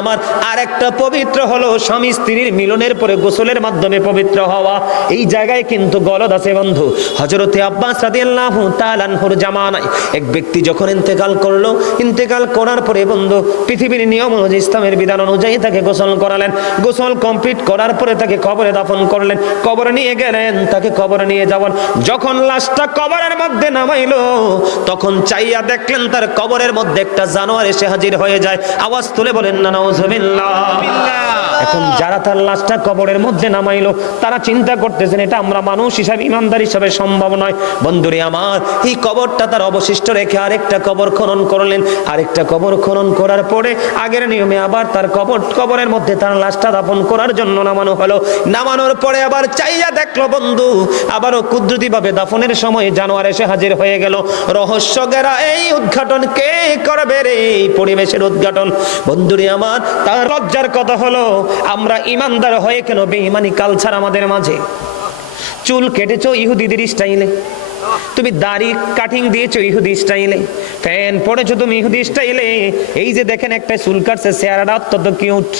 আমার আরেকটা পবিত্র হলো স্বামী স্ত্রীর মিলনের পরে গোসলের মাধ্যমে পবিত্র হওয়া। এই জায়গায় কিন্তু গলদ আছে বন্ধু। হযরতে আব্বাস রাদিয়াল্লাহু তাআলা আনহুর জামানায় এক ব্যক্তি যখন ইন্তেকাল করলো, ইন্তেকাল করার পরে বন্ধু পৃথিবীর নিয়ম অনুযায়ী ইসলামের বিধান অনুযায়ী তাকে গোসল করালেন। গোসল কমপ্লিট করার পরে তাকে কবরে দাফন করলেন। কবরে নিয়ে গেলেন, তাকে কবরে নিয়ে যাবেন। যখন লাশটা কবরের মধ্যে নামাইলো তখন চাইয়া দেখলেন তার কবরের মধ্যে একটা জানোয়ার এসে হাজির হয়ে যায়। আওয়াজ তুলে বলেন না নাউজুবিল্লাহ। এখন যারা তার লাশটা কবরের মধ্যে নামাইলো তারা চিন্তা করতেছেন এটা আমরা মানুষ হিসাবে ইমানদার হিসাবে সম্ভব নয়। বন্ধুরে আমার, এই কবরটা তার অবশিষ্ট রেখে আরেকটা কবর খনন করলেন। আরেকটা কবর খনন করার পরে আগের নিয়মে আবার তার কবরের মধ্যে তার লাশটা দাফন করার জন্য নামানো হলো। নামানোর পরে আবার চাইয়া দেখলো বন্ধু আবারও কুদরতি ভাবে দাফনের সময় জানোয়ার এসে হাজির হয়ে গেল। রহস্য ঘেরা এই উদ্ঘাটন কে করবে রে? এই পরিবেশের উদ্ঘাটন। বন্ধুরে আমার, তার লজ্জার কথা হলো আমরা ইমানদার হয়ে কেন বেঈমানি কালচার আমাদের মাঝে। চুল কেটেছো ইহুদিদের স্টাইলে, তুমি দাড়ি কাটিং দিয়েছো ইহুদি স্টাইলে, ফ্যান পড়েছো তুমি ইহুদি স্টাইলে। এই যে দেখেন একটা চুল কাটছে, চেহারাটা অত্যন্ত কিউট,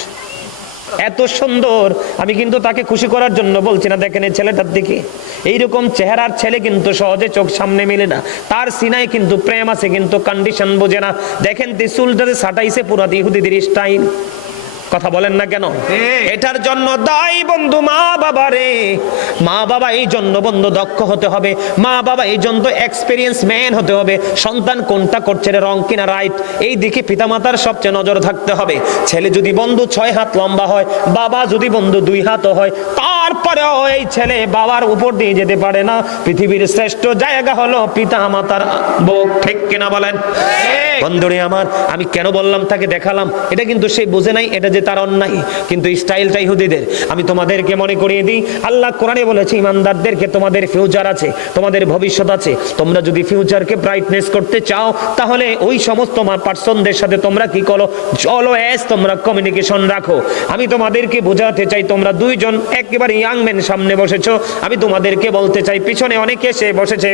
এত সুন্দর। আমি কিন্তু তাকে খুশি করার জন্য বলছি না, দেখেন এই ছেলেটার দিকে, এইরকম চেহারার ছেলে কিন্তু সহজে চোখ সামনে মিলে না। তার সিনায় কিন্তু প্রেম আছে কিন্তু কন্ডিশন বোঝে না। দেখেন চুলটাতে সাটাইছে পুরো ইহুদিদের স্টাইল। কথা বলেন না কেন? এটার জন্য দায়ী বন্ধু মা বাবা রে। মা বাবা এই জন্য বন্ধু দক্ষ হতে হবে। মা বাবা এই জন্য এক্সপেরিয়েন্স ম্যান হতে হবে। সন্তান কোনটা করছে রং কিনা রাইট, এই দিকে পিতামাতার সবচেয়ে নজর থাকতে হবে। ছেলে যদি বন্ধু 6 হাত লম্বা হয়, বাবা যদি বন্ধু 2 হাতও হয়, তারপরেও এই ছেলে বাবার উপর দিয়ে যেতে পারে না। পৃথিবীর শ্রেষ্ঠ জায়গা হলো পিতা মাতার বুক। ঠিক কিনা বলেন? বন্ধুরে আমার, আমি কেন বললাম তাকে দেখালাম, এটা কিন্তু সে বুঝে নাই এটা যে তার অন্যায়, কিন্তু স্টাইলটা ইহুদিদের। আমি তোমাদেরকে মনে করিয়ে দিই, আল্লাহ কোরআনে বলেছে ইমানদারদেরকে তোমাদের ফিউচার আছে, তোমাদের ভবিষ্যৎ আছে। তোমরা যদি ফিউচারকে ব্রাইটনেস করতে চাও তাহলে ওই সমস্ত পার্সনদের সাথে তোমরা কি করো, অলওয়েজ তোমরা কমিউনিকেশন রাখো। আমি তোমাদেরকে বোঝাতে চাই, তোমরা দুইজন একেবারে ইয়াং ম্যান সামনে বসেছো, আমি তোমাদেরকে বলতে চাই পিছনে অনেকে এসে বসেছে।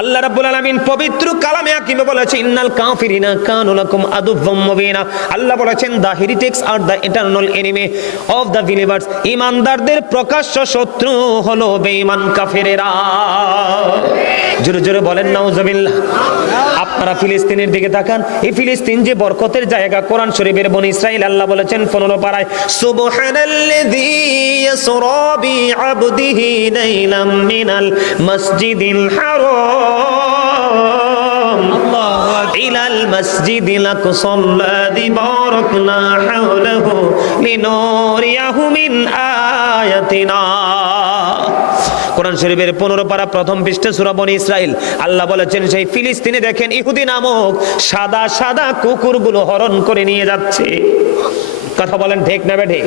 আল্লাহ রাব্বুল আলামিন পবিত্র কালামে হাকিমে বলেছে ইন্নাল কাফিরিনা কানু লাকুম আদুওয়াম মুবিনা। আল্লাহ বলেছেন the heretics are the eternal enemy of the believers. ঈমানদারদের প্রকাশ্য শত্রু হলো বেঈমান কাফেরেরা। জোরে জোরে বলেন নাউজুবিল্লাহ। আপনারা ফিলিস্তিনের দিকে তাকান, এই ফিলিস্তিন যে বরকতের জায়গা। কোরআন শরীফের বনি ইসরাইল আল্লাহ বলেছেন 15 পারায় সুবহানাল্লাযী ইয়াসরা বিআবদিহি লাইলাম মিনাল মাসজিদিল হারাম ইলাল মাসজিদিল আকসাল্লাযী বারাকনা হাওলাহু লিনুরিয়াহু মিন আয়াতিনা। কোরআন শরীফের 15 পারা প্রথম পৃষ্ঠা সূরা বনি ইসরাইল। আল্লাহ বলেছেন সেই ফিলিস্তিনে দেখেন ইহুদি নামক সাদা সাদা কুকুরগুলো হরণ করে নিয়ে যাচ্ছে। কথা বলেন ঠিক না বেঠিক?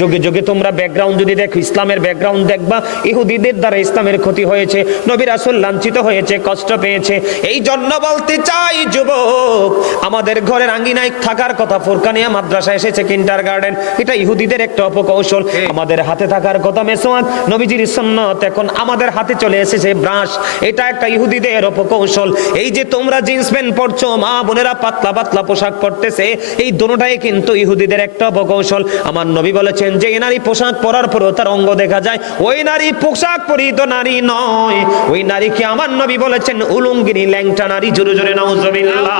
যুগে যুগে তোমরা ব্যাকগ্রাউন্ড যদি দেখো, ইসলামের ব্যাকগ্রাউন্ড দেখবা, ইহুদিদের দ্বারা ইসলামের ক্ষতি হয়েছে, নবী রাসূল লাঞ্ছিত হয়েছে, কষ্ট পেয়েছে। এই জন্য বলতে চাই যুবক, আমাদের ঘরের আঙ্গিনায় থাকার কথা ফুরকানিয়া মাদ্রাসা এসেছে কিন্ডারগার্টেন, এটা ইহুদিদের একটা অপকৌশল। আমাদের হাতে থাকার কথা মেসওয়াক, নবীজির সুন্নাত, এখন আমাদের হাতে চলে এসেছে ব্রাশ, এটা একটা ইহুদিদের অপকৌশল। এই যে তোমরা জিন্স প্যান্ট পরছো, মা বোনেরা পাতলা পাতলা পোশাক পরতেছে, এই দুটোটাই কিন্তু ইহুদিদের একটা অপকৌশল। আমার নবী বলেছেন যে নারী পোশাক পরার পরও তার অঙ্গ দেখা যায়, ওই নারী পোশাক পরিহিত নারী নয়। ওই নারীকে আমার নবী বলেছেন উলঙ্গিনী ল্যাংটা নারী। জোরে জোরে নাউজুবিল্লাহ।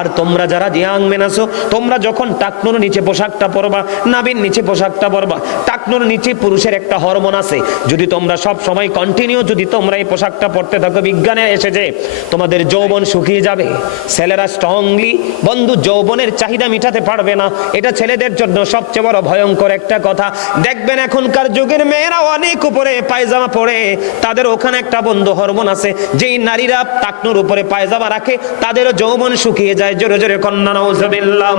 আর তোমরা যারা ইয়াং মেন আছো, তোমরা যখন টাকনুর নিচে পোশাকটা পরবা, নাভির নিচে পোশাকটা পরবা, টাকনুর নিচে পুরুষের একটা হরমোন আছে, যদি তোমরা সব সময় কন্টিনিউ যদি তোমরা এই পোশাকটা পরতে থাকো, বিজ্ঞানে এসেছে তোমাদের যৌবন শুকিয়ে যাবে। ছেলেরা স্ট্রংলি বন্ধু যৌবনের চাহিদা মিটাতে পারবে না। এটা ছেলেদের জন্য সবচেয়ে বড় ভয়ঙ্কর একটা কথা। দেখবেন এখনকার যুগের মেয়েরা অনেক উপরে পায়জামা পরে, তাদের ওখানে একটা বন্ধু হরমোন আছে, যেই নারীরা টাকনুর উপরে পায়জামা রাখে তাদেরও যৌবন শুকিয়ে যায়। জোরে জোরে কন্যা নাউজুবিল্লাহ।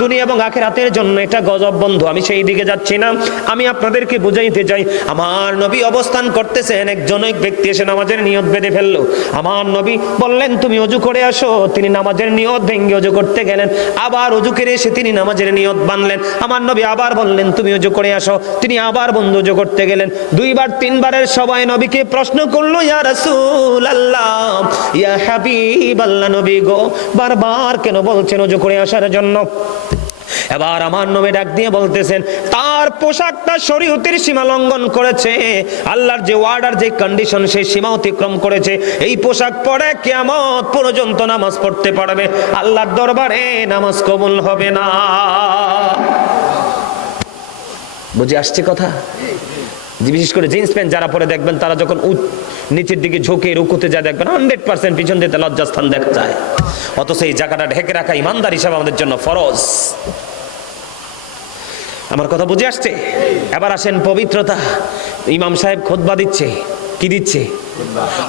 দুনিয়া এবং আখিরাতের জন্য এটা গজব বন্ধু। আমি সেই দিকে যাচ্ছি না, আমি আপনাদেরকে বুঝাইতে চাই। আমার নবী অবস্থান করতেছেন, একজন ব্যক্তি এসে নামাজের নিয়ত বেঁধে ফেললো। আমার নবী বললেন তুমি ওযু করে আসো। তিনি নামাজের নিয়ত ভেঙে ওযু করতে গেলেন, আবার ওযু করে এসে তিনি নামাজের নিয়ত বাঁধলেন। আমার নবী আবার বললেন তুমি ওযু করে আসো। তিনি আবার বন্ধ ওযু করতে গেলেন। 2 বার 3 বারের সবাই নবীকে প্রশ্ন করলো ইয়া রাসূলুল্লাহ, ইয়া হাবিবাল্লাহ, নবী গো, বারবার বারবার কেন বলছেন ওযু করে আসার জন্য? এবার আমার নবী ডাক দিয়ে বলতেছেন তার পোশাকটা শরীয়তের সীমা লঙ্ঘন করেছে, আল্লাহর যে ওয়ার্ডার যে কন্ডিশন সেই সীমা অতিক্রম করেছে। এই পোশাক পরে কিয়ামত পর্যন্ত নামাজ পড়তে পারবে, আল্লাহর দরবারে নামাজ কবুল হবে না। বুঝে আসছে কথা? বিশেষ করে জিন্স প্যান্ট যারা পরে দেখবেন তারা যখন নিচের দিকে ঝুঁকে রুকুতে যায় দেখবেন 100% পিছন দিতে লজ্জাস্থান দেখা যায়, অথচ এই জায়গাটা ঢেকে রাখা ইমানদার হিসাবে আমাদের জন্য ফরজ। আমার কথা বুঝে আসছে? এবার আসেন পবিত্রতা। ইমাম সাহেব খুতবা দিচ্ছে, কি দিচ্ছে?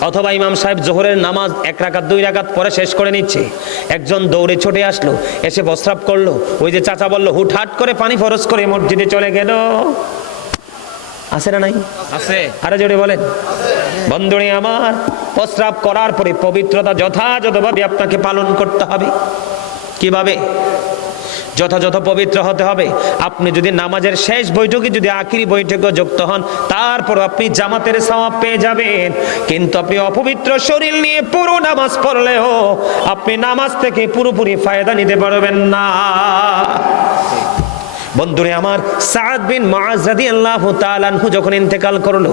অথবা ইমাম সাহেব জোহরের নামাজ 1 রাকাত 2 রাকাত পরে শেষ করে নিচ্ছে, একজন দৌড়ে ছুটে আসলো, এসে প্রস্রাব করলো, ওই যে চাচা বললো হুটহাট করে পানি ফরজ করে মসজিদে চলে গেল। আছে না নাই? আছে। আরে জোরে বলেন। বন্ধুরে আমার, প্রস্রাব করার পরে পবিত্রতা যথাযথভাবে আপনাকে পালন করতে হবে। কিভাবে? যথাযথ পবিত্র হতে হবে। আপনি যদি নামাজের শেষ বৈঠকে যদি আখিরি বৈঠকে যুক্ত হন, তারপর আপনি জামাতের সওয়াব পেয়ে যাবেন। কিন্তু আপনি অপবিত্র শরীর নিয়ে পুরো নামাজ পড়লেও আপনি নামাজ থেকে পুরোপুরি ফায়দা নিতে পারবেন না। বন্ধুরে আমার, সাদ বিন মুআজ রাদিয়াল্লাহু তাআলা আনহু যখন ইন্তেকাল করলো,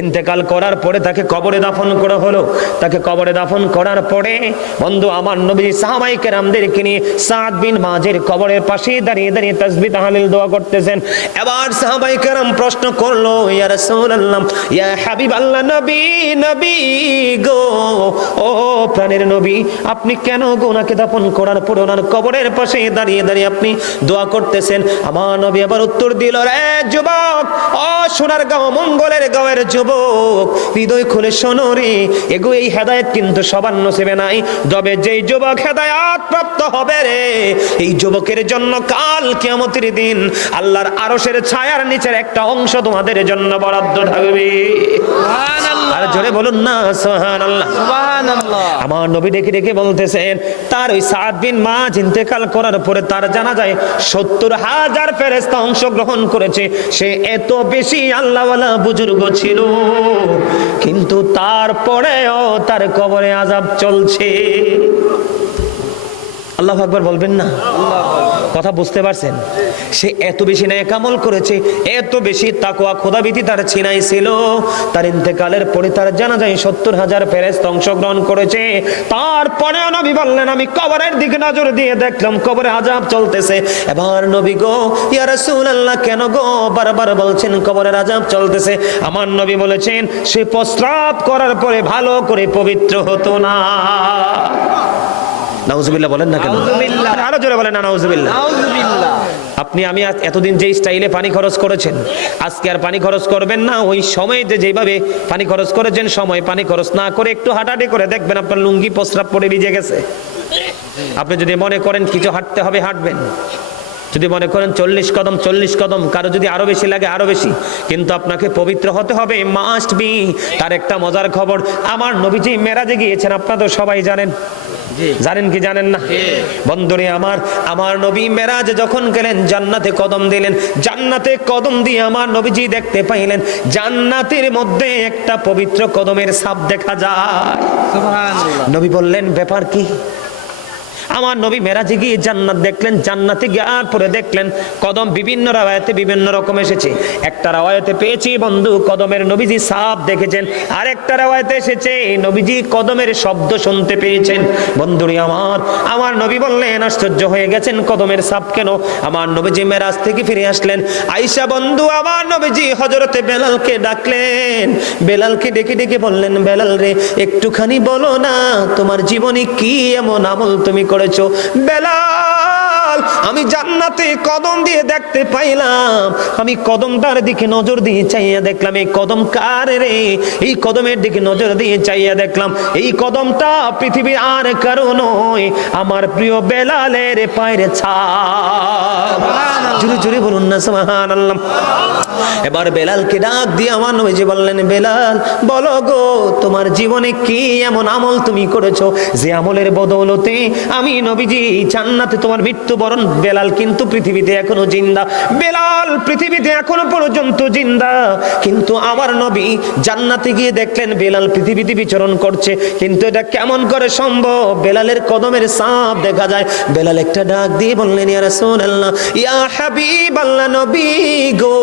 ইন্তেকাল করার পরে তাকে কবরে দাফন করা হলো। তাকে কবরে দাফন করার পরে বন্ধু আমার নবী সাহাবায়ে কেরামদেরকে নিয়ে সাদ বিন মুআজের কবরের পাশে দাঁড়িয়ে দাঁড়িয়ে তাসবিহ তাহলিল দোয়া করতেছেন। এবার সাহাবায়ে কেরাম প্রশ্ন করলো, ইয়া রাসূলুল্লাহ, ইয়া হাবিবাল্লাহ, নবী নবী গো, ও প্রাণের নবী, আপনি কেন গো ওনাকে দাফন করার পর ওনার কবরের পাশে দাঁড়িয়ে দাঁড়িয়ে আপনি দোয়া করতেছেন? আমার নবী আবার উত্তর দিল, রে যুবক, ও সোনার গাঁও মঙ্গলের গাঁয়ের যুবক, হৃদয় খুলে শোনো রে, এগো এই হেদায়েত কিন্তু সবার নসিবে নাই। তবে যেই যুবক হেদায়েত প্রাপ্ত হবে রে, এই যুবকের জন্য কাল কিয়ামতের দিন আল্লাহর আরশের ছায়ার নিচের একটা অংশ তোমাদের জন্য বরাদ্দ থাকবে। সুবহানাল্লাহ। আর জোরে বলুন না সুবহানাল্লাহ। সুবহানাল্লাহ। আমার নবী ডেকে ডেকে বলতেছেন, তার ওই সাদ বিন মুআজ ইন্তেকাল করার পরে তার জানাজায় 70,000 ফেরেশতা অংশগ্রহণ করেছে। সে এত বেশি আল্লাহওয়ালা বুজুর্গ ছিল, কিন্তু তারপরেও তার কবরে আযাব চলছে। আল্লাহু আকবার বলবেন না? কথা বুঝতে পারছেন? সে এত বেশি নেক আমল করেছে, এত বেশি তাকওয়া খোদাভীতি তার ছিনাই ছিল, তার ইন্তেকালের পরে তার জানাজায় 70,000 ফেরেশতা অংশগ্রহণ করেছে। তারপরেও নবী বললেন, আমি কবরের দিকে নজর দিয়ে দেখলাম কবরে আযাব চলতেছে। এবার নবী গো, ইয়া রাসূলুল্লাহ, কেন গো বারবার বলছেন কবরের আযাব চলতেছে? আমার নবী বলেছেন, সে প্রস্রাব করার পরে ভালো করে পবিত্র হতো না। নাউজুবিল্লাহ বলেন না কেন? আরো জোরে বলেন না নাউজুবিল্লাহ। আপনি আমি এতদিন যে স্টাইলে পানি খরচ করেছেন, আজকে আর পানি খরচ করবেন না। ওই সময় যেভাবে পানি খরচ করেছেন, সময় পানি খরচ না করে একটু হাঁটাহাঁটি করে দেখবেন আপনার লুঙ্গি প্রস্রাব পরে ভিজে গেছে। আপনি যদি মনে করেন কিছু হাঁটতে হবে, হাঁটবেন। যদি মনে করেন 40 কদম 40 কদম, কারো যদি আরো বেশি লাগে আরো বেশি, কিন্তু আপনাকে পবিত্র হতে হবে, মাস্ট বি। তার একটা মজার খবর, আমার নবীজি মেরাজে গিয়েছেন, আপনারা তো সবাই জানেন। জানেন কি জানেন না? বন্ধুরে আমার নবী মেরাজে যখন গেলেন, জান্নাতে কদম দিলেন। জান্নাতে কদম দিয়ে আমার নবীজি দেখতে পাইলেন জান্নাতের মধ্যে একটা পবিত্র কদমের ছাপ দেখা যায়। সুবহানাল্লাহ। নবী বললেন, ব্যাপার কি? আমার নবী মেরাজে গিয়ে জান্নাত দেখলেন। জান্নাতে যাওয়ার পরে দেখলেন কদম বিভিন্ন রাওয়ায়াতে বিভিন্ন রকম এসেছে। একটা রাওয়ায়াতে পেয়েছি বন্ধু কদমের নবীজি ছাপ দেখেছেন, আর একটা রাওয়ায়াতে এসেছে নবীজি কদমের শব্দ শুনতে পেয়েছেন। বন্ধুরে আমার নবী বললেন, আশ্চর্য হয়ে গেছেন, কদমের ছাপ কেন? আমার নবীজি মেরাজ থেকে ফিরে আসলেন। আয়েশা বন্ধু আমার নবীজি হযরতে বেলালকে ডাকলেন। বেলালকে ডেকে ডেকে বললেন, বেলাল রে, একটুখানি বলো না তোমার জীবনে কি এমন আমল তুমি করেছো? বেলাল, আমি জান্নাতে কদম দিয়ে দেখতে পাইলাম, আমি কদমটার দিকে নজর দিয়ে চাইয়া দেখলাম, এই কদম কার রে? এই কদমের দিকে নজর দিয়ে চাইয়া দেখলাম এই কদমটা পৃথিবীর আর কারো নয়, আমার প্রিয় বেলালের পায়ের ছাপ। জোরে জোরে বলুন না সুবহানাল্লাহ। এবার বেলালকে ডাক দিয়ে আমার নবীজি বললেন, বেলাল বলো গো তোমার জীবনে কি এমন আমল তুমি করেছো যে আমলের বদৌলতে আমি নবীজি জান্নাতে তোমার মৃত্যুবরণ। বেলাল কিন্তু পৃথিবীতে এখনো জিন্দা, বেলাল পৃথিবীতে এখনো পর্যন্ত জিন্দা, কিন্তু আমার নবী জান্নাতে গিয়ে দেখলেন বেলাল পৃথিবীতে বিচরণ করছে। কিন্তু এটা কেমন করে সম্ভব? বেলালের কদমের ছাপ দেখা যায়। বেলাল একটা ডাক দিয়ে বললেন, ইয়া রাসূলুল্লাহ, ইয়া হাবিবাল্লাহ, নবী গো,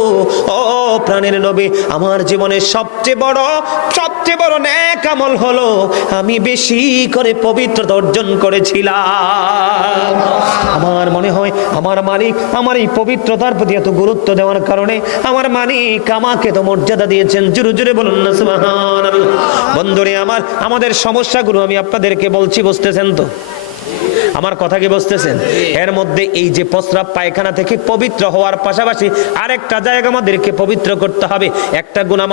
ও প্রাণের নবী, আমার জীবনের সবচেয়ে বড় নেক আমল হলো আমি বেশি করে পবিত্রতা অর্জন করেছিলাম। আমার মনে হয় আমার মালিক আমার এই পবিত্রতার প্রতি এত গুরুত্ব দেওয়ার কারণে আমার মালিক আমাকে তো মর্যাদা দিয়েছেন। জোরে জোরে বলুন না সুবহানাল্লাহ। বন্ধুরে আমার, আমাদের সমস্যাগুলো আমি আপনাদেরকে বলছি, বুঝতেছেন তো? আমার কথা কি বুঝতেছেন? এর মধ্যে এই যে প্রস্রাব পায়খানা থেকে পবিত্র হওয়ার পাশাপাশি আরেকটা জায়গা আমাদেরকে পবিত্র করতে হবে। একটা গুনাহ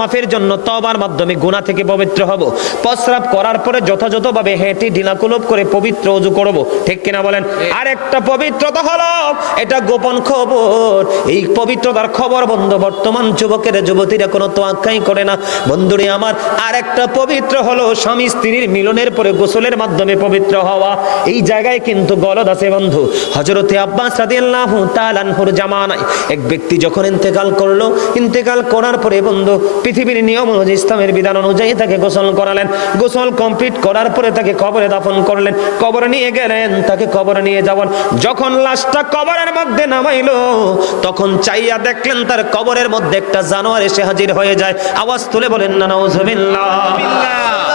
মাফের জন্য তওবার মাধ্যমে গুনাহ থেকে পবিত্র হব। প্রস্রাব করার পরে যথাযথভাবে হেঁটে ঢিলাকুলুপ করে পবিত্র ওযু করব, ঠিক কিনা বলেন? আরেকটা পবিত্রতা হলো, এটা গোপন খবর। এই পবিত্রতার খবর বর্তমান যুবতীরা কোনো তোয়াক্কাই করে না। বন্ধুরে আমার, আরেকটা পবিত্র হলো স্বামী স্ত্রীর মিলনের পরে গোসলের মাধ্যমে পবিত্র হওয়া। এই জায়গায় কিন্তু গলদ আছে বন্ধু। হযরতে আব্বাস রাদিয়াল্লাহু তাআলা আনহুর জামানায় এক ব্যক্তি যখন ইন্তেকাল করলো, ইন্তেকাল করার পরে বন্ধু পৃথিবীর নিয়ম অনুযায়ী, ইসলামের বিধান অনুযায়ী তাকে গোসল করালেন। গোসল কমপ্লিট করার পরে তাকে কবরে দাফন করলেন। কবরে নিয়ে গেলেন, তাকে কবরে নিয়ে যাবেন। যখন লাশটা কবরের মধ্যে নামাইলো, তখন চাইয়া দেখলেন তার কবরের মধ্যে একটা জানোয়ার এসে হাজির হয়ে যায়। আওয়াজ তুলে বলেন না নাউজুবিল্লাহ।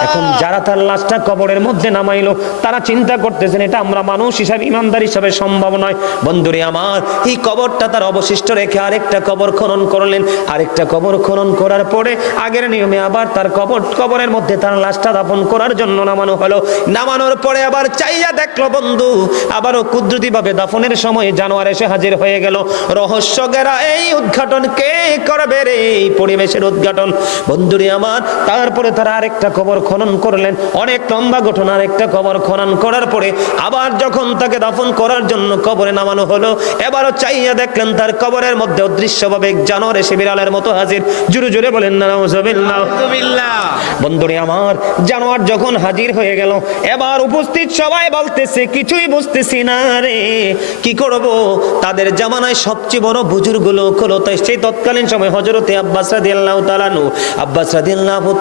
এখন যারা তার লাশটা কবরের মধ্যে নামাইলো, তারা চিন্তা করতেছেন এটা আমরা মানুষ হিসাবে, ইমানদার হিসাবে সম্ভব নয়। বন্ধুরে আমার, এই কবরটা তার অবশিষ্ট রেখে আরেকটা কবর খনন করলেন। আরেকটা কবর খনন করার পরে আগের নিয়মে আবার তার কবরের মধ্যে তার লাশটা দাফন করার জন্য নামানো হলো। নামানোর পরে আবার চাইয়া দেখলো বন্ধু, আবারও কুদরতি ভাবে দাফনের সময় জানোয়ার এসে হাজির হয়ে গেল। রহস্য ঘেরা এই উদ্ঘাটন কে করবে রে? এই পরিবেশের উদ্ঘাটন। বন্ধুরে আমার, তারপরে তারা আরেকটা কবর খনন করলেন। অনেক লম্বা ঘটনা। আরেকটা কবর খনন করার পরে আবার যখন তাকে দাফন করার জন্য কবরে নামানো হলো, এবারও চাইয়া দেখলেন তার কবরের মধ্যে অদৃশ্যভাবে এক জানোয়ার এসে বিড়ালের মতো হাজির। জোরে জোরে বলেন না নাউজুবিল্লাহ। বন্ধুরে আমার, জানোয়ার যখন হাজির হয়ে গেল, এবার উপস্থিত সবাই বলতেছে কিছুই বুঝতেছি না রে, কি করব? তাদের জামানায় সবচেয়ে বড় বুজুর্গ লোক হলো, তাই সেই তৎকালীন সময় হযরতে আব্বাস রাদিয়াল্লাহু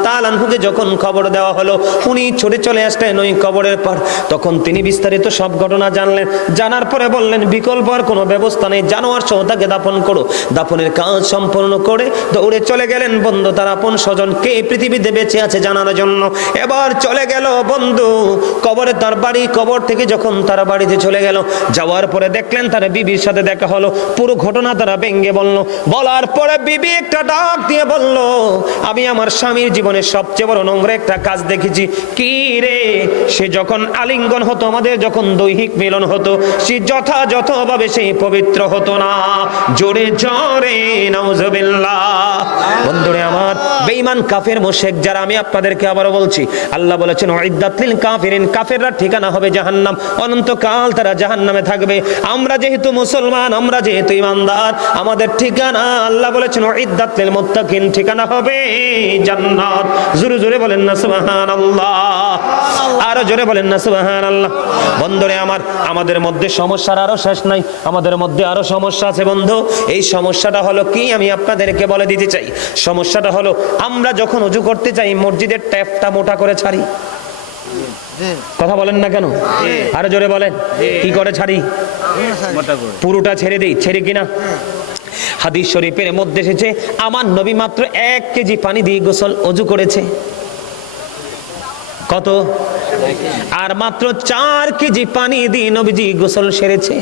তাআলা আনহুকে যখন খবর দেওয়া হলো, উনি ছুটে চলে আসলেন ওই কবরের পর। তখন তিনি বিস্তারিত সব ঘটনা জানলেন। জানার পরে বললেন বিকল্প আর কোনো ব্যবস্থা নেই, জানোয়ার সহ তাকে দাফন করো। দাফনের কাজ সম্পন্ন করে দৌড়ে চলে গেলেন বন্ধু তার আপন স্বজন কে পৃথিবীতে বেঁচে আছে জানার জন্য। এবার চলে গেল বন্ধু কবরে, তার বাড়ি। কবর থেকে যখন তার বাড়িতে চলে গেল, যাওয়ার পরে দেখলেন তার বিবির সাথে দেখা হলো। পুরো ঘটনা তারা ভেঙে বলল। বলার পরে বিবি একটা ডাক দিয়ে বলল, আমি আমার স্বামীর জীবনের সবচেয়ে বড় নোংরা একটা কাজ দেখেছি। কি রে? সে যখন আলিঙ্গন হতো, আমাদের যখন দৈহিক মিলন হতো, সে যথাযথভাবে সেই পবিত্র হতো না। জোরে জোরে নাউজুবিল্লাহ। বন্ধুরে আমার, বেঈমান কাফের মুশরিক যারা, আমি আপনাদেরকে আবারও বলছি, আল্লাহ বলেছেন উইদ্দাত লিল কাফিরিন, কাফেররা ঠিকানা হবে জাহান্নাম, অনন্তকাল তারা জাহান্নামে থাকবে। আমরা যেহেতু মুসলমান, আমরা যেহেতু ইমানদার, আমাদের ঠিকানা আল্লাহ বলেছেন উইদ্দাত লিল মুত্তাকিন, ঠিকানা হবে জান্নাত। জোরে জোরে বলেন না সুবহানাল্লাহ। আরো জোরে বলেন না সুবহানাল্লাহ। বন্ধুরে আমার, আমাদের মধ্যে সমস্যার আরো শেষ নাই, আমাদের মধ্যে আরো সমস্যা আছে বন্ধু। এই সমস্যাটা হলো কি, আমি আপনাদেরকে বলে দিতে চাই। সমস্যাটা হলো আমরা যখন ওযু করতে চাই, মসজিদের ট্যাপটা মোটা করে ছাড়ি। কথা বলেন না কেন? আরো জোরে বলেন। কি করে ছাড়ি? পুরোটা ছেড়ে দিই, ছেড়ে কিনা? হাদিস শরীফের মধ্যে এসেছে আমার নবী মাত্র 1 কেজি পানি দিয়ে গোসল ওযু করেছে। কত? আর মাত্র 4 কেজি পানি দিয়ে নবীজি গোসল সেরেছে।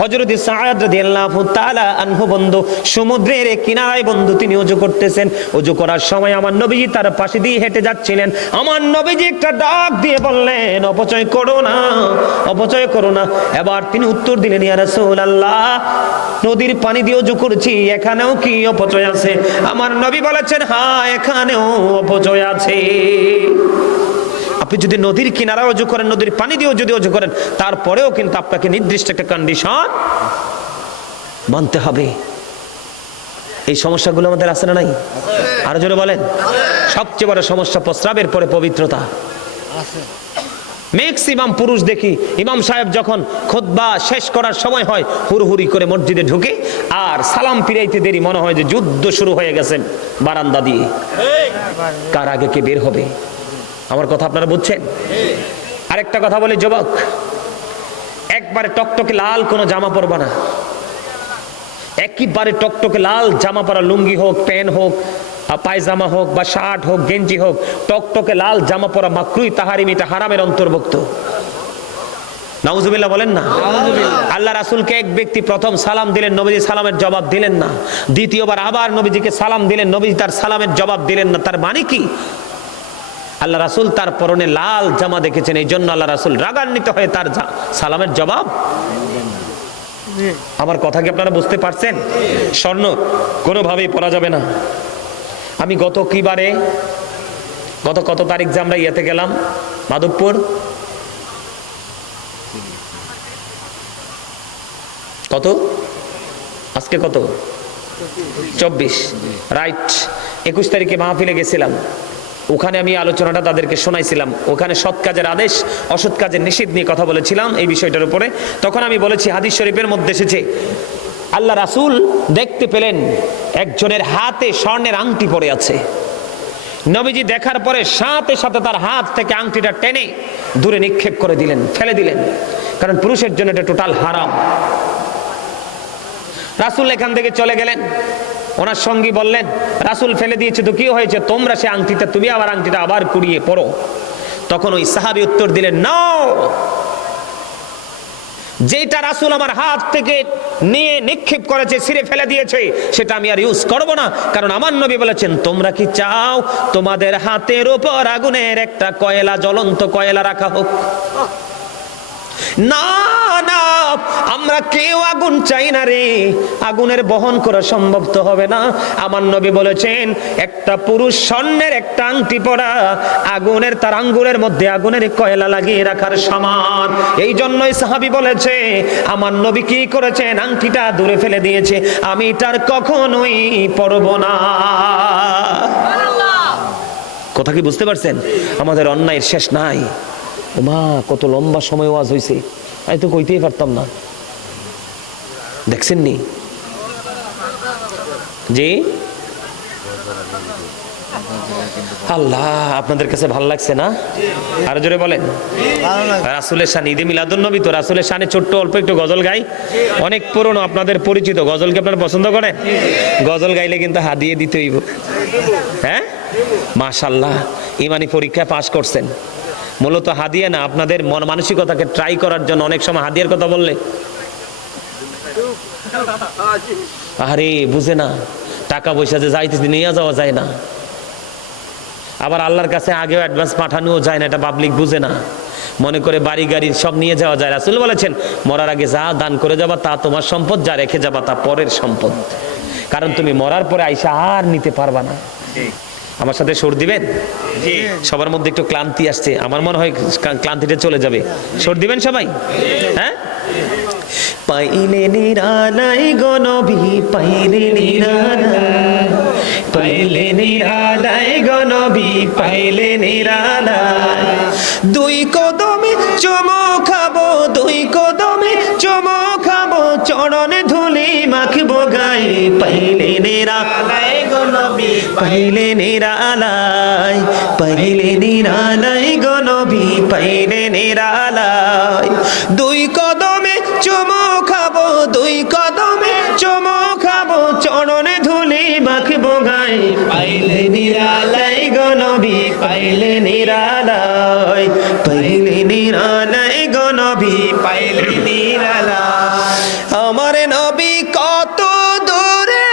হযরত সাআদ রাদিয়াল্লাহু তাআলা আনহু বন্ধু সমুদ্রের কিনারায় বন্ধু তিনি ওযু করতেছেন। ওযু করার সময় আমার নবীজি তার পাশে দিয়ে হেঁটে যাচ্ছিলেন। আমার নবীজি একটা ডাক দিয়ে বললেন, অপচয় করো না, অপচয় করো না। এবার তিনি উত্তর দিলেন, ইয়া রাসূলুল্লাহ, নদীর পানি দিয়ে ওযু করছি, এখানেও কি অপচয় আছে? আমার নবী বলেছেন, হ্যাঁ, এখানেও অপচয় আছে। আপনি যদি নদীর কিনারা অজু করেন, নদীর পানি দিয়েও যদি অজু করেন, তারপরেও কিন্তু আপনাকে নির্দিষ্ট একটা কন্ডিশন মানতে হবে। এই সমস্যাগুলো আমাদের আছে না নাই? আরো জোরে বলেন। সবচেয়ে বড় সমস্যা প্রস্রাবের পরে পবিত্রতা। ম্যাক্সিমাম পুরুষ দেখি ইমাম সাহেব যখন খুতবা শেষ করার সময় হয় হুড়হুড়ি করে মসজিদে ঢুকে, আর সালাম ফিরাইতে দেরি মনে হয় যে যুদ্ধ শুরু হয়ে গেছে বারান্দা দিয়ে, কার আগে কে বের হবে। আমার কথা আপনারা বুঝছেন? আরেকটা কথা বলি, যুবক, একবারে টকটকে লাল কোনো জামা পরবা না। একেবারে টকটকে লাল জামা পরা, লুঙ্গি হোক, প্যান্ট হোক, পায়জামা হোক বা শার্ট হোক, গেঞ্জি হোক, টকটকে লাল জামা পরা মাকরুহ তাহারিম, এটা হারামের অন্তর্ভুক্ত। নাউজুবিল্লাহ বলেন না। আল্লাহ রাসূলকে এক ব্যক্তি প্রথম সালাম দিলেন, নবীজি সালামের জবাব দিলেন না। দ্বিতীয়বার আবার নবীজিকে সালাম দিলেন, নবীজি তার সালামের জবাব দিলেন না। তার মানে কি? আল্লাহ রাসূল তার পরনে লাল জামা দেখেছেন, এই জন্য আল্লাহ রাসূল রাগান্বিত হয়ে তার সালামের জবাব। আমার কথা কি আপনারা বুঝতে পারছেন? স্বর্ণ কোনোভাবেই পরা যাবে না। আমি গত কত তারিখ যে আমরা ইয়েতে গেলাম, মাধবপুর, কত আজকে কত 24 রাইট, 21 তারিখে মাহফিলে গেছিলাম। ওখানে আমি আলোচনাটা তাদেরকে শোনাইছিলাম। ওখানে সৎ কাজের আদেশ, অসৎ কাজের নিষেধ নিয়ে কথা বলেছিলাম এই বিষয়টার উপরে। তখন আমি বলেছি হাদিস শরীফের মধ্যে এসেছে আল্লাহ রাসূল দেখতে পেলেন একজনের হাতে স্বর্ণের আংটি পড়ে আছে। নবীজি দেখার পরে সাথে সাথে তার হাত থেকে আংটিটা টেনে দূরে নিক্ষেপ করে দিলেন, ফেলে দিলেন, কারণ পুরুষের জন্য এটা টোটাল হারাম। রাসূল এখান থেকে চলে গেলেন। ওনার সঙ্গী বললেন, রাসূল ফেলে দিয়েছে তো কি হয়েছে, তোমরা সে আংটিটা, তুমি আবার আংটিটা আবার কুড়িয়ে পড়ো। তখন ওই সাহাবী উত্তর দিলেন, নাও, যেটা রাসূল আমার হাত থেকে নিয়ে নিক্ষেপ করেছে, ছিঁড়ে ফেলে দিয়েছে, সেটা আমি আর ইউজ করব না, কারণ আমার নবী বলেছেন, তোমরা কি চাও তোমাদের হাতের উপর আগুনের একটা কয়লা, জ্বলন্ত কয়লা রাখা হোক? না না, আমরা কেউ আগুন চাই না রে, আগুনের বহন করা সম্ভব তো হবে না। আমার নবী বলেছেন একটা পুরুষ স্বর্ণের একটা আংটি পরা আগুনের, তার আঙ্গুলের মধ্যে আগুনের কয়লা লাগিয়ে রাখার সমান। এই জন্যই সাহাবী বলেছে আমার নবী কি করেছেন, আংটিটা দূরে ফেলে দিয়েছে, আমি তার কখনোই পরব না। কথা কি বুঝতে পারছেন? আমাদের অন্যায়ের শেষ নাই। মা কত লম্বা সময় ওয়াজ হয়েছে, আমি তো কইতেই পারতাম না। দেখছেন নি? জি আল্লাহ, আপনাদের কাছে ভালো লাগছে না? আরো জোরে বলেন। রাসূলের শান, ঈদে মিলাদুন নবী তো রাসূলের শানে ছোট্ট অল্প একটু গজল গাই। অনেক পুরনো, আপনাদের পরিচিত গজল কি আপনারা পছন্দ করেন? গজল গাইলে কিন্তু হাদিয়ে দিতে হইব। হ্যাঁ, মাশাআল্লাহ, ইমানি পরীক্ষায় পাশ করছেন। মূলত হাদিয়া না, আপনাদের মন মানসিকতাকে ট্রাই করার জন্য। অনেক সময় হাদিয়ার কথা বললে আরে বুঝে না, টাকা পয়সা যে যাইতেছে নিয়ে যাওয়া যায় না, আবার আল্লাহর কাছে আগেও অ্যাডভান্স পাঠানোও যায় না, এটা পাবলিক বুঝে না, মনে করে বাড়ি গাড়ি সব নিয়ে যাওয়া যায়। রাসূল বলেছেন মরার আগে যা দান করে যাবা তা তোমার সম্পদ, যা রেখে যাবা তা পরের সম্পদ, কারণ তুমি মরার পরে আইসা আর নিতে পারবা না। আমার সাথে সুর দিবেন? সবার মধ্যে একটু ক্লান্তি আসছে, আমার মনে হয় ক্লান্তিটা চলে যাবে। সুর দিবেন সবাই? হ্যাঁ। পাইলে নিরালাই গো নবী, পাইলে নিরালাই, পাইলে নিরালাই গো নবী, পাইলে নিরালাই, দুই কদমে চুমো খাবো, দুই কদমে চুমো খাবো, চরণে ধুলি মাখবো গায়ে, পাইলে নিরালাই গো নবী, পাইলে নিরালাই, পাইলে নিরালাই গো নবী, পাইলে নিরালাই, দুই কদমে চুমো খাবো, দুই কদমে চুমো খাবো, চরণে ধুলি মাখবো গায়ে, পাইলে নিরালাই গো নবী, পাইলে নিরালাই, পাইলে নিরালাই গো নবী, পাইলে নিরালাই। আমার নবী কত দূরে,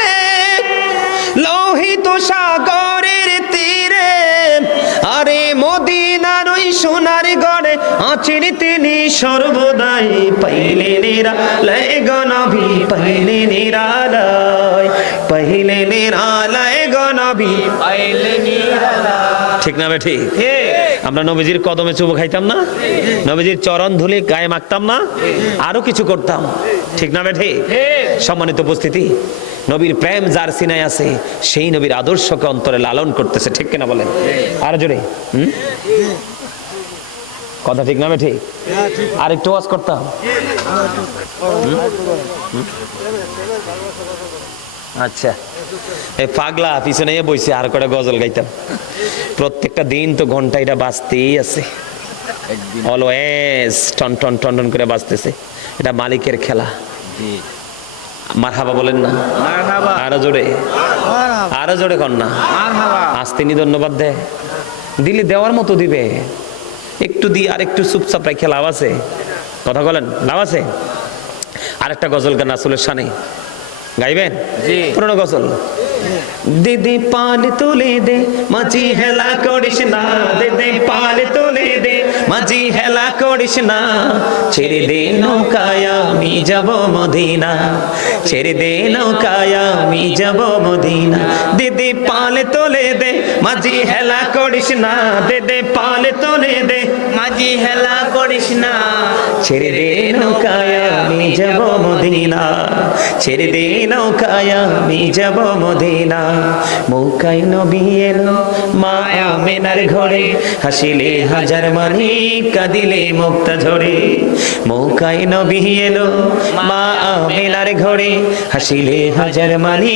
লোহিত সাগরের তীরে, আরে মদিনার ওই সোনার গড়ে আছেন তিনি সর্বদাই, পাইলে নিরালাই গো নবী, পাইলে নিরালাই, পাইলে নিরালাই গো নবী, পাইলে নিরালাই। ঠিক না বে ঠিক? আমরা নবীজির কদমে চুমু খাইতাম না, নবীজির চরণ ধুলি গায়ে মাখতাম না, আরো কিছু করতাম, ঠিক না বেঠে? সম্মানিত উপস্থিতি, নবীর প্রেম যার সিনায় আছে সেই নবীর আদর্শকে অন্তরে লালন করতেছে, ঠিক কিনা বলেন? আরো জোরে কথা ঠিক না বেঠে? আর একটু ওয়াজ করতাম। আচ্ছা, এই পাগলা পিছনে বইছে, আর কটা গজল গাইতাম। প্রত্যেকটা দিন তো ঘন্টা এটা বাজতেই আছে, অলওয়েজ টন টন টন টন করে বাজতেছে। এটা মালিকের খেলা। মারহাবা বলেন না? আরো জোরে, আরো জোরে কর না। আজ তিনি ধন্যবাদ দেয়, দিলে দেওয়ার মতো দিবে। একটু দিয়ে আর একটু চুপচাপ রাখে লাভ আছে? কথা বলেন, লাভ আছে? আরেকটা গজল গান রাসূলের শানে গাইবেন? পুরনো গজল। দিদি পাল তুলে দে মাঝি হেলা করিস না, দিদি পাল তুলে দে মাঝি হেলা করিস না, ছেড়ে দে নৌকায় আমি যাব মদিনা, ছেড়ে দে নৌকায় আমি যাব মদিনা। দিদি পাল তুলে দে মাঝি হেলা করিস না, দিদি পাল তুলে দে মাঝি হেলা করিস না, ছেড়ে দে নৌকায় আমি যাব মদিনা, ছেড়ে দে নৌকায় আমি যাব মদিনা। মৌকায় নবী এলো মা আমেনার ঘরে, হাসিলে হাজার মানি কাঁদিলে মুক্তা ঝরে। মৌকায় নবী এলো মা আমেনার ঘরে, হাসিলে হাজার মানি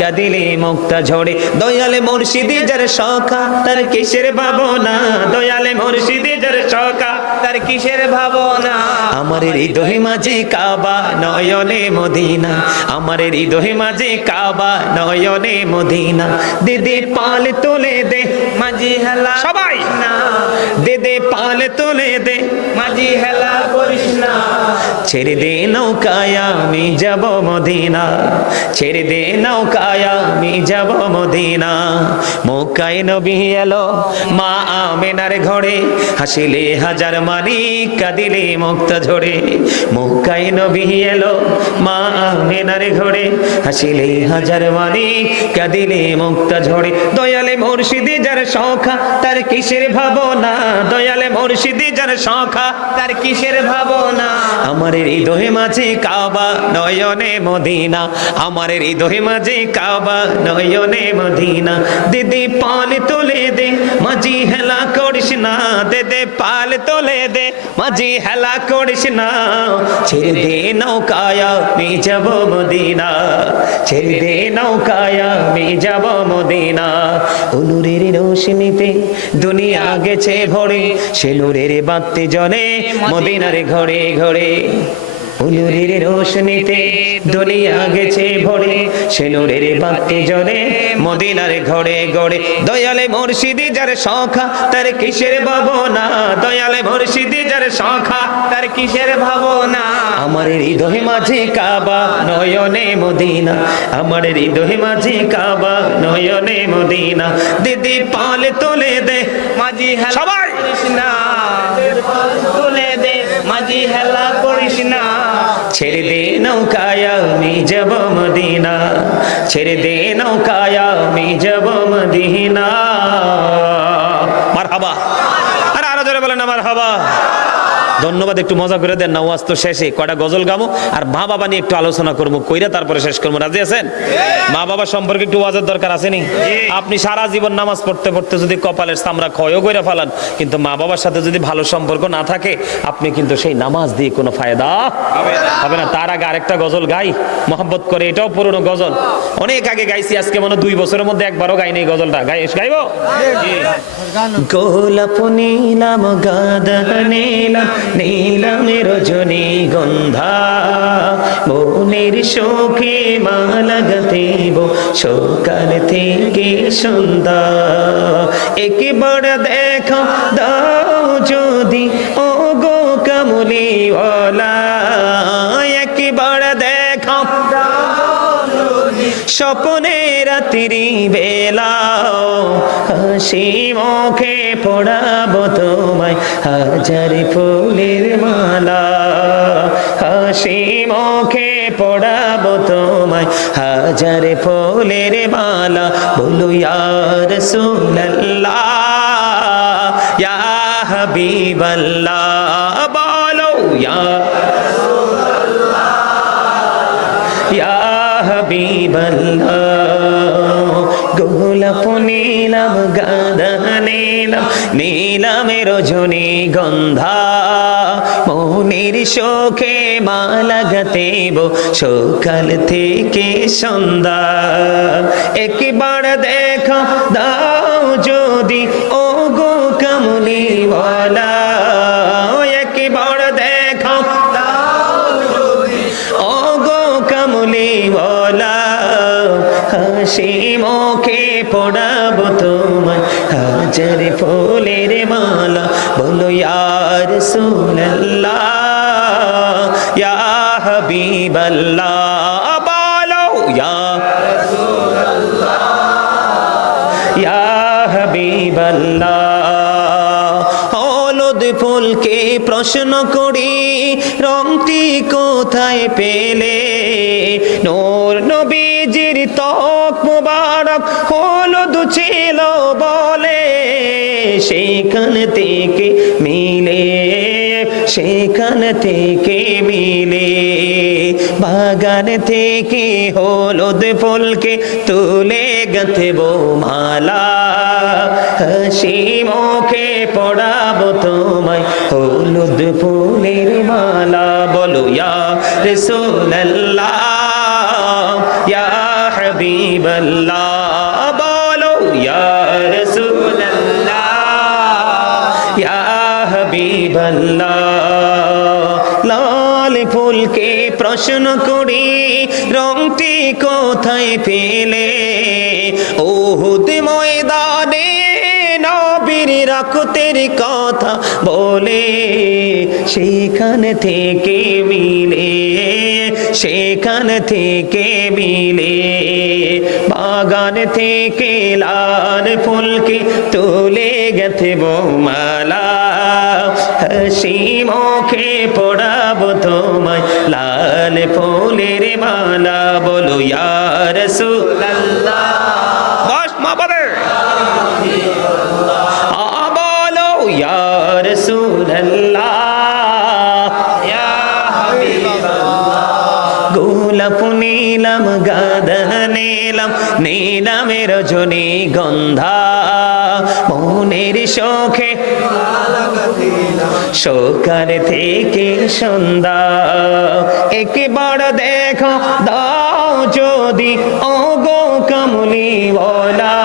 কাঁদিলে মুক্তা ঝরে। দয়ালে মুর্শিদি যার সখা তার কিসের ভাবনা, দয়ালে মুর্শিদি যার সখা তার কিসের ভাবনা। আমার হৃদয় মাঝে কাবা নয়নে মদিনা, আমার হৃদয় মাঝে কাবা নয়নে মদিনা। দিদি পাল তুলে দে মাঝি হেলা সবাই, না, দিদি পাল তুলে দে মাঝি হেলা করিস না, ছেড়ে দে নৌকায় আমি যাব মদিনা, ছেড়ে দে নৌকায় আমি যাব মদিনা। মৌকায় নবী এলো মা আমেনার ঘরে, হাসিলে হাজার মানি কাঁদিলে মুক্তা ঝরে। মৌকায় নবী এলো মা আমেনার ঘরে, হাসিলে হাজার মানি কাঁদিলে মুক্তা ঝরে। দয়ালে মুর্শিদি যার সখা তার কিসের ভাবনা, দয়ালে মুর্শিদি যার সখা তার কিসের ভাবনা। আমার হৃদয় মাঝে কাবা নয়নে মদিনা, আমার হৃদয় মাঝে কাবা নয়নে মদিনা। দিদি পাল তুলে দে মাঝি হেলা করিস না, দিদি পাল তুলে দে মাঝি হেলা করিস না, ছেড়ে দে নৌকায় আমি যাব মদিনা, ছেড়ে দে নৌকায় আমি যাব মদিনা। নূরের রোশনীতে দুনিয়া গেছে ভরে, সে নূরের বাতি জ্বলে মদিনার ঘরে ঘরে। নূরের রোশনীতে দুনিয়া গেছে ভরে, সে নূরের বাতি জ্বলে মদিনার ঘরে ঘরে। দয়ালে মুর্শিদি যার সখা তার কিসের ভাবনা, দয়ালে মুর্শিদি যার সখা তার কিসের ভাবনা। আমার হৃদয় মাঝে কাবা নয়নে মদিনা, আমার হৃদয় মাঝে কাবা নয়নে মদিনা। দিদি পাল তুলে দে মাঝি হেলা সবাই, করিস না, তুলে দে মাঝি হেলা করিস না, ছেড়ে দে নৌকায় আমি যাব মদিনা, ছেড়ে দে নৌকায় আমি যাব মদিনা। মারহাবা, আরে আরো জোরে বলেন না মারহাবা। ধন্যবাদ, একটু মজা করে দেন না। ওয়াজ তো শেষে কয়টা গজল গামো আর মা বাবা নিয়ে একটু আলোচনা করবো, কইরা তারপরে শেষ করবো। রাজি আছেন? মা বাবা সম্পর্কে একটু ওয়াজের দরকার আছে নি? আপনি সারা জীবন নামাজ পড়তে পড়তে যদি কপালের চামড়া ক্ষয়ও করে ফেলান, কিন্তু মা বাবার সাথে যদি ভালো সম্পর্ক না থাকে, আপনি কিন্তু সেই নামাজ দিয়ে কোনো ফায়দা হবে না। তার আগে আরেকটা গজল গাই মহব্বত করে, এটাও পুরনো গজল, অনেক আগে গাইছি, আজকে মনে 2 বছরের মধ্যে একবারও গাইনি এই গজলটা। গাইবো? গোলাপ নীলাম গাঁদা নীলাম নীলামে রজনী গন্ধা, মনের শোকে মালা গাঁথিব সকাল থেকে সন্ধ্যা। একবার দেখা দাও যদি ও গো কামলিওয়ালা, একবার দেখা স্বপ্নে রাত্রি বেলা, হাসি মুখে পড়াবো তোমায় হাজার ফুলের মালা, হাসি মুখে পড়াবো তোমায় হাজার ফুলের মালা। বলো ইয়া রাসূলুল্লাহ, ইয়া হাবিবাল্লাহ বলো ইয়া হাবিবাল্লাহ গোলাপ নীলাম গাঁদা নীলাম নীলামের রজনী গন্ধা মনের শোকে মালা গাতেব সকাল থেকে সন্ধ্যা একবার দেখা দাও যদি ও গো কামলি ওয়ালা একবার দেখা দাও যদি ও গো কামলি ওয়ালা হাসি মুখে পড়াবো তোমায় হাজার ফুলের মালা বলো ইয়া রাসূলুল্লাহ ইয়া হাবিবাল্লাহ বলো ইয়া রাসূলুল্লাহ ইয়া হাবিবাল্লাহ হলুদ ফুলকে প্রশ্ন করি রংটি কোথায় পেলে নূর নবীজির ত্বক মুবারক হলুদ ছিল বলে সেখান থেকে মিলে সেখান থেকে মিলে বাগান থেকে হলুদ ফুলকে তুলে গাঁথব মালা হাসি মুখে পড়াবো তোমায় হলুদ ফুলের মালা বলো ইয়া রাসূলুল্লাহ ইয়া হাবিবাল্লাহ বলো ইয়া রাসূলুল্লাহ ইয়া হাবিবাল্লাহ লাল ফুলকে প্রশ্ন করি রংটি কোথায় পেলে উহুদ ময়দানে নবীর রক্তের কথা বলে সেখান থেকে মিলে সেখান থেকে মিলে বাগান থেকে লাল ফুলকে তুলে গাঁথব মালা হাসি মুখে পড়াবো তোমায় লাল ফুলের মালা বলো ইয়া রাসূলুল্লাহ বস মা বলে বলো ইয়া রাসূলুল্লাহ ইয়া হাবিবাল্লাহ গোলাপ নীলাম গাঁদা নীলাম নীলামের রজনী গন্ধা মনের শোকে সকাল থেকে সন্ধ্যা একবার দেখো দাও যদি ও গো কামলি ওয়ালা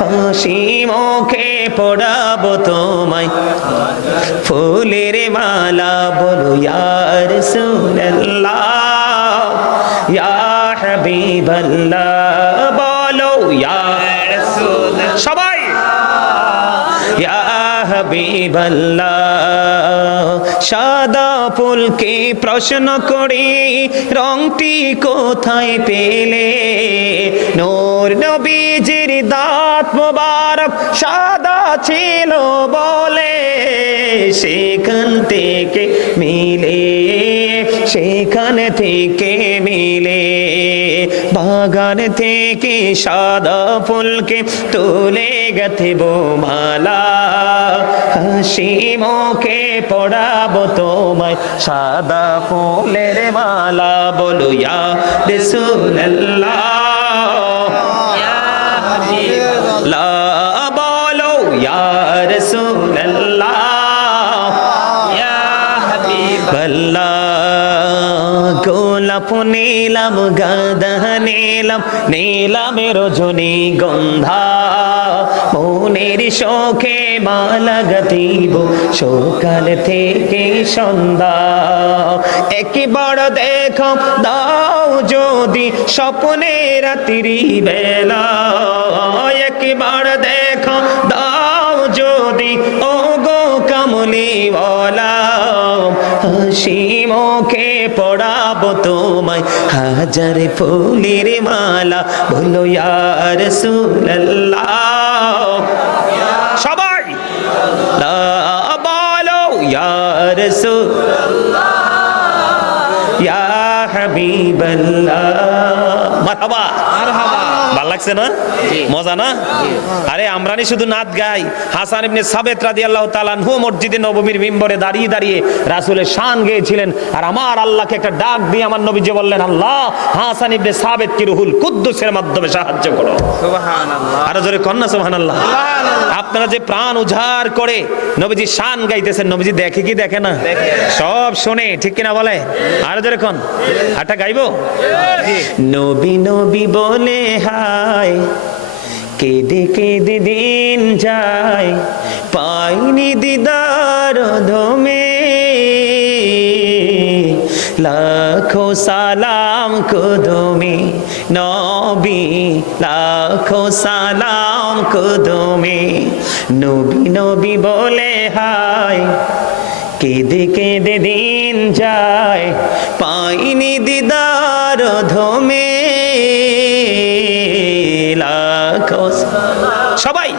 হাসি মুখে পড়াবো তোমায় ফুলের মালা বলো ইয়া রাসূলুল্লাহ ইয়া হাবিবাল্লাহ বলো ইয়া রাসূলুল্লাহ সবাই ইয়া হাবিবাল্লাহ সাদা ফুলকে প্রশ্ন করি রংটি কোথায় পেলে নূর নবীজির দাঁত মুবারক সাদা ছিল বলে সেখান থেকে মিলে সেখান থেকে মিলে বাগান থেকে সাদা ফুলকে তুলে গাঁথব মালা হাসি মুখে পড়াবো তোমায় সাদা ফুলের মালা বলো ইয়া রাসূলুল্লাহ ইয়া হাবিবাল্লাহ বলো ইয়া রাসূলুল্লাহ ইয়া হাবিবাল্লাহ গোলাপ নীলাম গাঁদা নীলাম নীলামের রজনী গন্ধা মনের শোকে মালা গাঁথব সকাল থেকে সন্ধ্যা একবার দেখো দাও যদি স্বপ্নে রাত্রি বেলা একবার দেখো দাও যদি ও গো কামলি ওয়ালা হাসি মুখে পড়াবো তোমায় হাজার ফুলের মালা বলো ইয়া রাসূলুল্লাহ সবাই বলো ইয়া রাসূলুল্লাহ ইয়া হাবিবাল্লাহ মারহাবা মারহাবা ভালো লাগছে না? মজা না? আরে আমরা নি শুধু নাত গাই, হাসান ইবনে সাবিত রাদিয়াল্লাহু তাআলা আনহু মসজিদে নববীর মিম্বরে দাঁড়িয়ে দাঁড়িয়ে রাসূলের শান গেয়েছিলেন। আর আমার আল্লাহকে একটা ডাক দিয়ে আমার নবীজি বললেন, আল্লাহ হাসান ইবনে সাবিত কি রুহুল কুদ্দুসের মাধ্যমে সাহায্য করো। সুবহানাল্লাহ। আরো জোরে কন্না সুবহানাল্লাহ। আপনারা যে প্রাণ উজাড় করে নবীজি শান গাইতেছেন, নবীজি দেখে কি দেখে না? সব শুনে, ঠিক কিনা বলে? আরো জোরে কোন আটা গাইবো? নবী নবী বলে হায়, কেঁদে কেঁদে দিন যায়, পাইনি দিদার ধমে, লাখো সালাম কুদুমি নবী, লাখো সালাম কুদুমি। নবী নবী বলে হায়, কেঁদে কেঁদে দিন যায়, পাইনি দিদার ধমে, লাখো সবাই